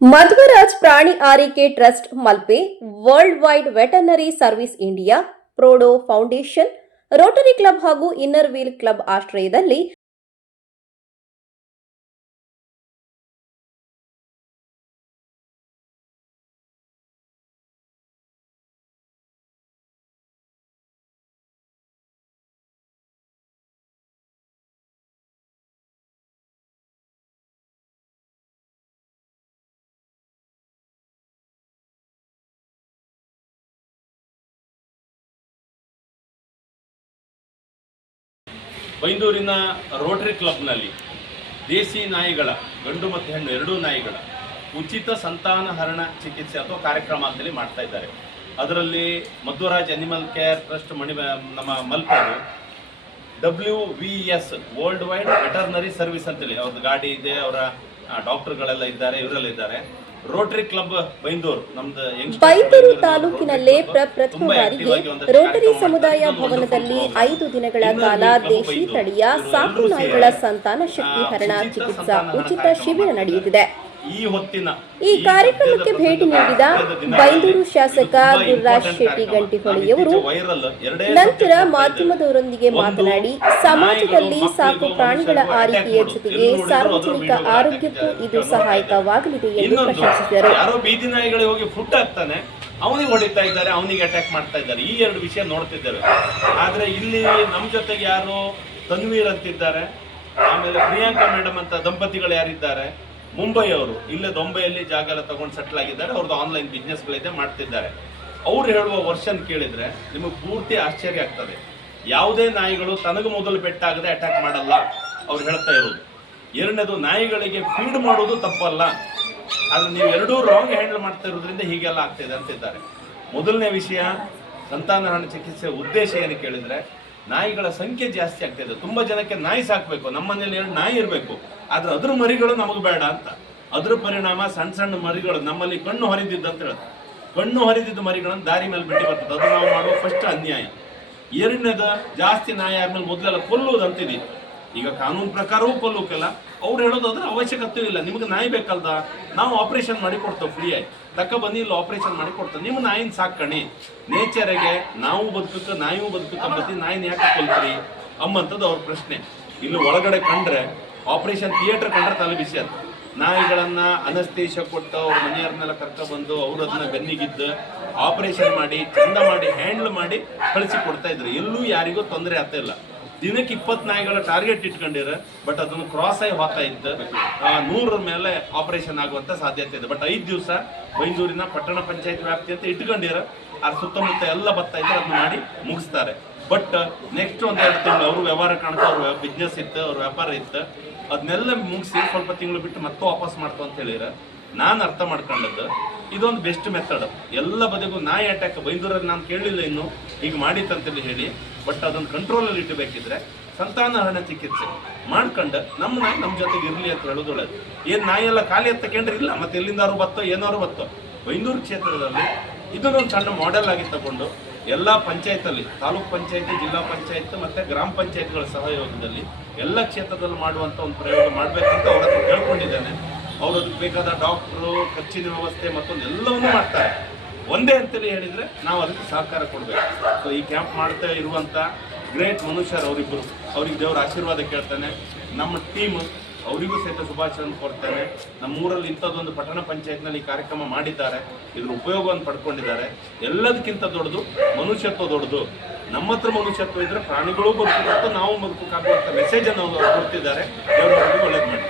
ಮಧ್ವರಾಜ್ ಪ್ರಾಣಿ ಆರೈಕೆ trust Malpe, world wide veterinary service India, ಪ್ರೋಡೋ ಫೌಂಡೇಶನ್, ರೋಟರಿ ಕ್ಲಬ್ ಹಾಗೂ ಇನ್ನರ್ ವೀಲ್ ಕ್ಲಬ್ ಆಶ್ರಯದಲ್ಲಿ ಬೈಂದೂರಿನ ರೋಟರಿ ಕ್ಲಬ್ನಲ್ಲಿ ದೇಸಿ ನಾಯಿಗಳ ಗಂಡು ಮತ್ತು ಹೆಣ್ಣು ಎರಡೂ ನಾಯಿಗಳ ಉಚಿತ ಸಂತಾನಹರಣ ಚಿಕಿತ್ಸೆ ಅಥವಾ ಕಾರ್ಯಕ್ರಮ ಅಂತೇಳಿ ಮಾಡ್ತಾ ಇದ್ದಾರೆ. ಅದರಲ್ಲಿ ಮಧ್ವರಾಜ್ ಅನಿಮಲ್ ಕೇರ್ ಟ್ರಸ್ಟ್ ನಮ್ಮ ಮಲ್ಪೆದು WVS world wide veterinary service ಅಂತೇಳಿ ಅವ್ರದ್ದು ಗಾಡಿ ಇದೆ, ಅವರ ಡಾಕ್ಟರ್ಗಳೆಲ್ಲ ಇದ್ದಾರೆ, ಇವರೆಲ್ಲ ಇದ್ದಾರೆ. ರೋಟರಿ ಕ್ಲಬ್ ಬೈಂದೂರು ಬೈಂದೂರು ತಾಲೂಕಿನಲ್ಲೇ ಪ್ರಪ್ರಥಮ ಬಾರಿಗೆ ರೋಟರಿ ಸಮುದಾಯ ಭವನದಲ್ಲಿ 5 ದಿನಗಳ ಕಾಲ ದೇಶಿ ತಳಿಯ ಸಾಕು ನಾಯಿಗಳ ಸಂತಾನ ಶಕ್ತಿ ಹರಣ ಚಿಕಿತ್ಸಾ ಉಚಿತ ಶಿಬಿರ ನಡೆಯುತ್ತಿದೆ. ಈ ಕಾರ್ಯಕ್ರಮಕ್ಕೆ ಭೇಟಿ ನೀಡಿದ ಬೈಂದೂರು ಶಾಸಕ ಗುರುರಾಜ್ ಶೆಟ್ಟಿ ಗಂಟಿಹೊಳಿಯವರು ನಂತರ ಮಾಧ್ಯಮದವರೊಂದಿಗೆ ಮಾತನಾಡಿ, ಸಮಾಜದಲ್ಲಿ ಸಾಕು ಪ್ರಾಣಿಗಳ ಆರೈಕೆಯ ಜೊತೆಗೆ ಸಾರ್ವಜನಿಕ ಆರೋಗ್ಯಕ್ಕೂ ಇದು ಸಹಾಯಕವಾಗಲಿದೆ ಎಂದು ಪ್ರಶಂಸಿಸಿದರು. ಯಾರೋ ಬೀದಿ ನಾಯಿಗಳಿಗೆ ಹೋಗಿ ಫುಡ್ ಹಾಕ್ತಾನೆ, ಅವನಿಗೆ ಹೊಡಿತಾ ಇದ್ದಾರೆ, ಅವನಿಗೆ ಅಟ್ಯಾಕ್ ಮಾಡ್ತಾ ಇದ್ದಾರೆ. ಈ ಎರಡು ವಿಷಯ ನೋಡ್ತಿದ್ದೇವೆ. ಆದ್ರೆ ಇಲ್ಲಿ ನಮ್ಮ ಜೊತೆಗೆ ಯಾರು ತನ್ವೀರ್ ಅಂತಿದ್ದಾರೆ, ಆಮೇಲೆ ಪ್ರಿಯಾಂಕಾ ಮೇಡಮ್ ಅಂತ ದಂಪತಿಗಳು ಯಾರಿದ್ದಾರೆ, ಮುಂಬೈ ಅವರು, ಇಲ್ಲೇ ದೊಂಬೈಯಲ್ಲಿ ಜಾಗ ಎಲ್ಲ ತಗೊಂಡು ಸೆಟ್ಲ್ ಆಗಿದ್ದಾರೆ. ಅವ್ರದ್ದು ಆನ್ಲೈನ್ ಬಿಸ್ನೆಸ್ಗಳಿದೆ, ಮಾಡ್ತಿದ್ದಾರೆ. ಅವ್ರು ಹೇಳುವ ವರ್ಷನ್ ಕೇಳಿದ್ರೆ ನಿಮಗೆ ಪೂರ್ತಿ ಆಶ್ಚರ್ಯ ಆಗ್ತದೆ. ಯಾವುದೇ ನಾಯಿಗಳು ತನಗೆ ಮೊದಲು ಪೆಟ್ಟಾಗದೆ ಅಟ್ಯಾಕ್ ಮಾಡಲ್ಲ ಅವ್ರು ಹೇಳ್ತಾ ಇರೋದು. ಎರಡನೇದು, ನಾಯಿಗಳಿಗೆ ಫೀಡ್ ಮಾಡೋದು ತಪ್ಪಲ್ಲ, ಆದ್ರೆ ನೀವು ಎರಡೂ ರಾಂಗ್ ಹ್ಯಾಂಡಲ್ ಮಾಡ್ತಾ ಇರೋದ್ರಿಂದ ಹೀಗೆಲ್ಲ ಆಗ್ತಿದೆ ಅಂತಿದ್ದಾರೆ. ಮೊದಲನೇ ವಿಷಯ, ಸಂತಾನಹರಣ ಚಿಕಿತ್ಸೆ ಉದ್ದೇಶ ಏನು ಕೇಳಿದ್ರೆ, ನಾಯಿಗಳ ಸಂಖ್ಯೆ ಜಾಸ್ತಿ ಆಗ್ತಿದೆ. ತುಂಬಾ ಜನಕ್ಕೆ ನಾಯಿ ಸಾಕಬೇಕು, ನಮ್ಮ ಮನೇಲಿ 2 ನಾಯಿ ಇರಬೇಕು, ಆದ್ರೆ ಅದ್ರ ಮರಿಗಳು ನಮಗೆ ಬೇಡ ಅಂತ. ಅದ್ರ ಪರಿಣಾಮ ಸಣ್ಣ ಸಣ್ಣ ಮರಿಗಳು ನಮ್ಮಲ್ಲಿ ಕಣ್ಣು ಹರಿದಿದ್ದು ಅಂತ ಹೇಳುತ್ತೆ. ಕಣ್ಣು ಹರಿದಿದ್ದ ಮರಿಗಳನ್ನು ದಾರಿ ಮೇಲೆ ಬಿಟ್ಟು ಬರ್ತದೆ. ಅದು ನಾವು ಮಾಡುವ ಫಸ್ಟ್ ಅನ್ಯಾಯ. ಎರಡನೇದ, ಜಾಸ್ತಿ ನಾಯಿ ಆದ್ಮೇಲೆ ಮೊದಲೆಲ್ಲ ಕೊಲ್ಲುವುದು ಅಂತಿದೆ. ಈಗ ಕಾನೂನು ಪ್ರಕಾರವೂ ಕೊಲ್ಲೋಕೆಲ್ಲ ಅವ್ರು ಹೇಳೋದು ಅದ್ರ ಅವಶ್ಯಕತೆ ಇಲ್ಲ. ನಿಮ್ಗೆ ನಾಯಿ ಬೇಕಲ್ದ, ನಾವು ಆಪರೇಷನ್ ಮಾಡಿ ಕೊಡ್ತೇವೆ, ಫ್ರೀ ಆಗಿ ತಕ್ಕ ಬನ್ನಿ, ಇಲ್ಲಿ ಆಪರೇಷನ್ ಮಾಡಿ ಕೊಡ್ತೇವೆ, ನಿಮ್ಮ ನಾಯಿನ ಸಾಕಣಿ. ನೇಚರಿಗೆ ನಾವು ಬದುಕಕ್ಕೆ ನಾಯಿಯೂ ಬದುಕಕ್ಕೆ ಮತ್ತೆ ನಾಯಿನ ಯಾಕೆ ಕೊಲ್ತೀರಿ ಅಮ್ಮಂಥದ್ದು ಅವ್ರ ಪ್ರಶ್ನೆ. ಇಲ್ಲಿ ಒಳಗಡೆ ಕಂಡ್ರೆ ಆಪರೇಷನ್ ಥಿಯೇಟರ್ ಕಂಡ್ರೆ ತಲೆ ಬಿಸಿ ಅಂತ. ನಾಯಿಗಳನ್ನ ಅನಸ್ತೇಶ ಕೊಟ್ಟು ಅವ್ರ ಮನೆಯವ್ರನ್ನೆಲ್ಲ ಕರ್ಕೊಬಂದು ಅವ್ರು ಅದನ್ನ ಬೆನ್ನಿಗಿದ್ದು ಆಪರೇಷನ್ ಮಾಡಿ ಚಂದ ಮಾಡಿ ಹ್ಯಾಂಡಲ್ ಮಾಡಿ ಕಳಿಸಿ ಕೊಡ್ತಾ ಇದ್ರು. ಎಲ್ಲೂ ಯಾರಿಗೂ ತೊಂದರೆ ಆಗ್ತಾ ಇಲ್ಲ. ದಿನಕ್ಕೆ 20 ನಾಯಿಗಳ ಟಾರ್ಗೆಟ್ ಇಟ್ಕೊಂಡಿರ, ಬಟ್ ಅದನ್ನು ಕ್ರಾಸ್ ಆಗಿ ಹೋಗ್ತಾ ಇತ್ತು. 100 ಮೇಲೆ ಆಪರೇಷನ್ ಆಗುವಂತ ಸಾಧ್ಯತೆ ಇದೆ. ಬಟ್ 5 ದಿವಸ ಬೈಂದೂರಿನ ಪಟ್ಟಣ ಪಂಚಾಯತ್ ವ್ಯಾಪ್ತಿ ಅಂತ ಇಟ್ಕೊಂಡಿರ, ಆ ಸುತ್ತಮುತ್ತ ಎಲ್ಲ ಬರ್ತಾ ಇದ್ರೆ ಅದನ್ನ ಮಾಡಿ ಮುಗಿಸ್ತಾರೆ. ಬಟ್ ನೆಕ್ಸ್ಟ್ 1-2 ತಿಂಗಳು ಅವ್ರ ವ್ಯವಹಾರ ಕಾಣ್ತಾ, ಅವ್ರ ಬಿಸ್ನೆಸ್ ಇತ್ತು, ಅವ್ರ ವ್ಯಾಪಾರ ಇತ್ತು, ಅದನ್ನೆಲ್ಲ ಮುಗಿಸಿ ಸ್ವಲ್ಪ ತಿಂಗಳು ಬಿಟ್ಟು ಮತ್ತೆ ವಾಪಸ್ ಮಾಡ್ತು ಅಂತ ಹೇಳಿರ. ನಾನು ಅರ್ಥ ಮಾಡ್ಕೊಂಡದ್ದು ಇದೊಂದು ಬೆಸ್ಟ್ ಮೆಥಡ್. ಎಲ್ಲ ಬದಿಗೂ ನಾಯಿ ಅಟ್ಯಾಕ್ ಬೈಂದೂರಲ್ಲಿ ನಾನು ಕೇಳಲಿಲ್ಲ ಇನ್ನು ಹೀಗೆ ಮಾಡಿತ್ತಂತೇಳಿ ಹೇಳಿ. ಬಟ್ ಅದನ್ನು ಕಂಟ್ರೋಲಲ್ಲಿ ಇಟ್ಟಬೇಕಿದ್ರೆ ಸಂತಾನಹರಣ ಚಿಕಿತ್ಸೆ ಮಾಡ್ಕೊಂಡು ನಮ್ಮ ನಾಯಿ ನಮ್ಮ ಜೊತೆಗೆ ಇರಲಿ ಅಂತ ಹೇಳೋದು ಒಳ್ಳೇದು. ಏನು ನಾಯಿ ಎಲ್ಲ ಖಾಲಿ ಎತ್ತಕೊಂಡ್ರೆ ಇಲ್ಲ, ಮತ್ತೆ ಎಲ್ಲಿಂದಾರು ಬತ್ತೋ ಏನಾರು ಬತ್ತೋ. ಬೈಂದೂರು ಕ್ಷೇತ್ರದಲ್ಲಿ ಇದನ್ನೊಂದು ಸಣ್ಣ ಮಾಡೆಲ್ ಆಗಿ ತಗೊಂಡು ಎಲ್ಲ ಪಂಚಾಯತಲ್ಲಿ, ತಾಲೂಕ್ ಪಂಚಾಯತಿ, ಜಿಲ್ಲಾ ಪಂಚಾಯತ್ ಮತ್ತೆ ಗ್ರಾಮ ಪಂಚಾಯತ್ಗಳ ಸಹಯೋಗದಲ್ಲಿ ಎಲ್ಲ ಕ್ಷೇತ್ರದಲ್ಲಿ ಮಾಡುವಂಥ ಒಂದು ಪ್ರಯೋಗ ಮಾಡಬೇಕಂತ ಅವ್ರ ಹತ್ರ ಕೇಳ್ಕೊಂಡಿದ್ದೇನೆ. ಅವ್ರು ಅದಕ್ಕೆ ಬೇಕಾದ ಡಾಕ್ಟ್ರು, ಖರ್ಚಿನ ವ್ಯವಸ್ಥೆ ಮತ್ತೊಂದು ಎಲ್ಲವನ್ನೂ ಮಾಡ್ತಾರೆ. ಒಂದೇ ಅಂತೇಳಿ ಹೇಳಿದರೆ ನಾವು ಅದಕ್ಕೆ ಸಹಕಾರ ಕೊಡಬೇಕು. ಸೊ ಈ ಕ್ಯಾಂಪ್ ಮಾಡ್ತಾ ಇರುವಂಥ ಗ್ರೇಟ್ ಮನುಷ್ಯರು ಅವರಿಬ್ಬರು, ಅವ್ರಿಗೆ ದೇವರ ಆಶೀರ್ವಾದ ಕೇಳ್ತಾನೆ. ನಮ್ಮ ಟೀಮ್ ಅವರಿಗೂ ಸಹಿತ ಶುಭಾಶಯವನ್ನು ಕೊಡ್ತೇನೆ. ನಮ್ಮೂರಲ್ಲಿ ಇಂಥದ್ದೊಂದು ಪಟ್ಟಣ ಪಂಚಾಯತ್ನಲ್ಲಿ ಈ ಕಾರ್ಯಕ್ರಮ ಮಾಡಿದ್ದಾರೆ, ಇದ್ರ ಉಪಯೋಗವನ್ನು ಪಡ್ಕೊಂಡಿದ್ದಾರೆ. ಎಲ್ಲದಕ್ಕಿಂತ ದೊಡ್ಡದು ಮನುಷ್ಯತ್ವ ದೊಡ್ಡದು. ನಮ್ಮ ಹತ್ರ ಮನುಷ್ಯತ್ವ ಇದ್ರೆ ಪ್ರಾಣಿಗಳು ಬದುಕಬೇಕು, ನಾವು ಬದುಕಬೇಕಾಗುವಂಥ ಮೆಸೇಜನ್ನು ಅವರು ಕೊಡ್ತಿದ್ದಾರೆ. ದೇವರವರಿಗೆ ಒಳ್ಳೇದು ಮಾಡಿ.